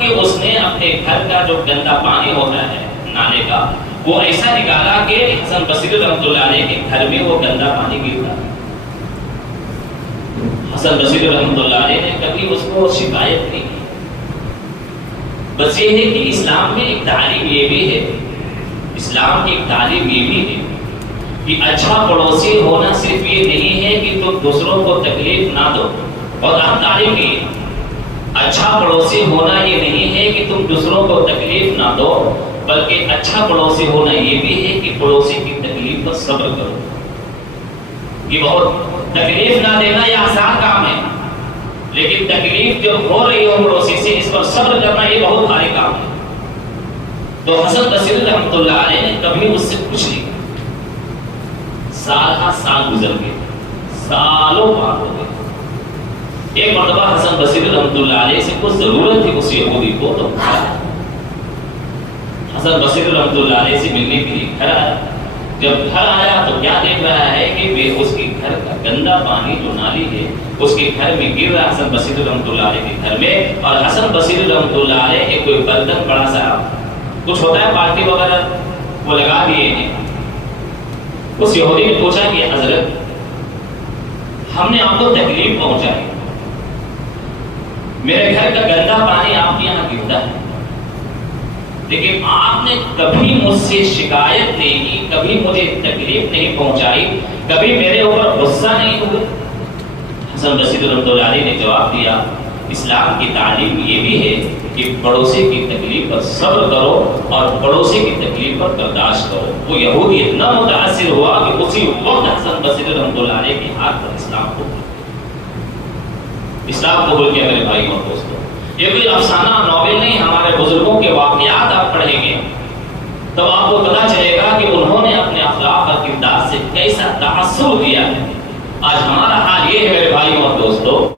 کہ اس نے اپنے گھر کا جو گندا پانی ہوتا ہے نالے کا وہ ایسا نکالا کہ حسن بصری رحمۃ اللہ علیہ کے گھر میں وہ گندا پانی گرتا ہے۔ حسن بصری رحمۃ اللہ علیہ نے کبھی اس کو شکایت نہیں کی۔ بس یہ ہے کہ اسلام میں ایک تعلیم یہ بھی ہے، اسلام کی ایک تعلیم یہ بھی ہے کہ اچھا پڑوسی ہونا صرف یہ نہیں ہے کہ تم دوسروں کو تکلیف نہ دو، اور اہم تعلیم کی اچھا پڑوسی ہونا یہ نہیں ہے کہ تم دوسروں کو تکلیف نہ دو، بلکہ اچھا پڑوسی ہونا یہ بھی ہے کہ پڑوسی کی تکلیف پر صبر کرو۔ یہ بہت تکلیف نہ دینا یہ آسان کام ہے، لیکن تکلیف جب ہو رہی ہو پڑوسی سے اس پر صبر کرنا یہ بہت بھاری کام ہے۔ تو حسن بصری رحمۃ اللہ علیہ نے کبھی اس سے کچھ نہیں کہا۔ سال ہا سال گزر گئے، سالوں پار ہو گئے۔ ایک مرتبہ حسن بصری رحمۃ اللہ علیہ سے کچھ ضرورت تھی اس یہودی کو، تو حسن بصری رحمۃ اللہ علیہ سے ملنے کے لیے گھر آیا۔ جب گھر آیا تو کیا دیکھ رہا ہے کہ اس کے گھر کا گندا پانی جو نالی ہے اس کے گھر میں گر رہا، حسن بصری رحمۃ اللہ علیہ کے گھر میں، اور حسن بصری رحمۃ اللہ علیہ کے کوئی برتن بڑا سا کچھ ہوتا ہے بالٹی وغیرہ وہ لگا دیے ہیں۔ اس یہودی نے پوچھا کہ حضرت ہم نے آپ کو تکلیف پہنچائی، میرے گھر کا گندا پانی آپ کے یہاں گرتا ہے، لیکن آپ نے کبھی مجھ سے شکایت نہیں کی، کبھی مجھے تکلیف نہیں پہنچائی، کبھی میرے اوپر غصہ نہیں ہوئے۔ حسن بصری رحمۃ اللہ علیہ نے جواب دیا، اسلام کی تعلیم یہ بھی ہے کہ پڑوسی کی تکلیف پر صبر کرو اور پڑوسی کی تکلیف پر برداشت کرو۔ وہ یہودی اتنا متاثر ہوا کہ اسی وقت حسن بصری رحمۃ اللہ علیہ کے ہاتھ پر اسلام قبول کیا۔ میرے بھائی اور دوستوں، یہ کوئی افسانہ ناول نہیں، ہمارے بزرگوں کے واقعات آپ پڑھیں گے تب آپ کو پتا چلے گا کہ انہوں نے اپنے اخلاق اور کردار سے کیسا تاثر دیا ہے۔ آج ہمارا حال یہ ہے میرے بھائی اور دوستوں